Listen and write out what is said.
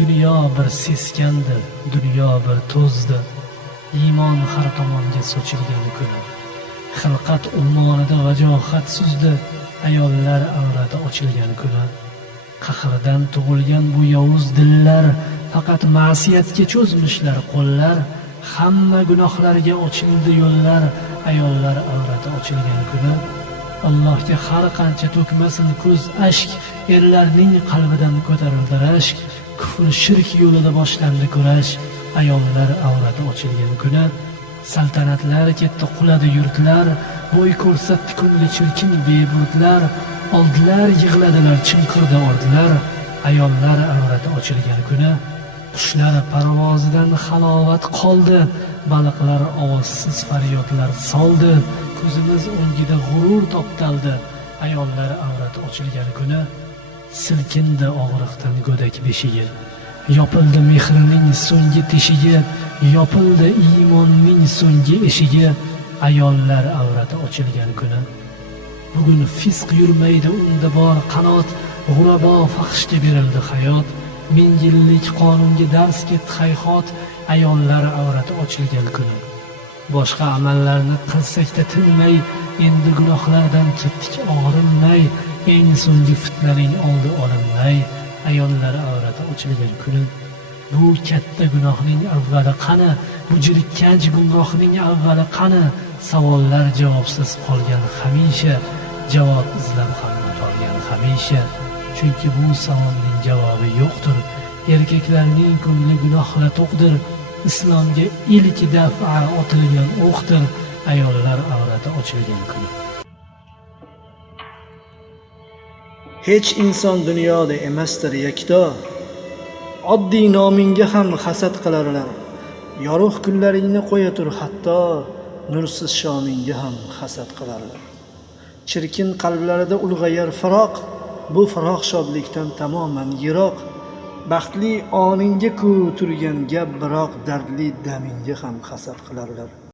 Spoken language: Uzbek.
Dunyo bir seskandi, dunyo bir to'zdi. Iymon har tomonga sochilgan kuni. Xilqat ummonida vajohat suzdi, ayollar avrati ochilgan kuni. Qahrdan tug'ilgan bu yovuz dillar faqat ma'siyatga cho'zmishlar qo'llar. Hamma gunohlarga ochildi yo'llar, ayollar avrati ochilgan kuni. Allohga har qancha to'kmasin ko'z ashk, erlarning qalbidan ko'tarildi rashk. Kufr shirk yo'lida boshlandi kurash, ayollar avrati ochilgan kuni. Saltanatlar ketdi quladi yurtlar, bo'y ko'rsatdi ko'ngli chirkin beburtlar. Oldilar yig'ladilar chinqirdi ordilar, ayollar avrati ochilgan kuni. Qushlar parvozidan halovat qoldi, baliqlar ovozsiz faryodlar soldi. Ko'zimiz o'ngida g'urur toptaldi, ayollar avrati ochilgan kuni. Silkindi og'riqdan go'dak beshigi, yopildi mehrining so'nggi teshigi, yopildi iymonning so'nggi eshigi, ayollar avrati ochilgan kuni. Bugun fisq yurmaydi unda bor qanot, g'urabo fahshga berildi hayot. Ming yillik qonunga dars ketdi hayhot, ayollar avrati ochilgan kuni. Boshqa amallarni qilsak-da tinmay, endi gunohlardan ketdik og'rinmay. Eng so'nggi fitnaning oldi olinmay, ayollar avrati ochilgan kuni. Bu katta gunohning avvali qani? Bu jirkanch gumrohning avvali qani? Savollar javobsiz qolgan hamisha, javob izlab ham topolgan hamisha. Chunki bu savolning javobi yo'qdir. Erkaklarning ko'ngli gunohla to'qdir. Islomga ilk daf'a otilgan o'qdir. Ayollar avrati ochilgan kuni. Hech inson dunyoda emasdir yakto. Oddiy nomingga ham hasad qilarlar. Yorug' kunlaringni qo'ya tur hatto, nursiz shomingga ham hasad qilarlar. Chirkin qalblarida ulg'ayar firoq, bu firoq shodlikdan tamoman yiroq. Baxtli oningga ku turgan gap, biroq dardli damingga ham hasad qilarlar.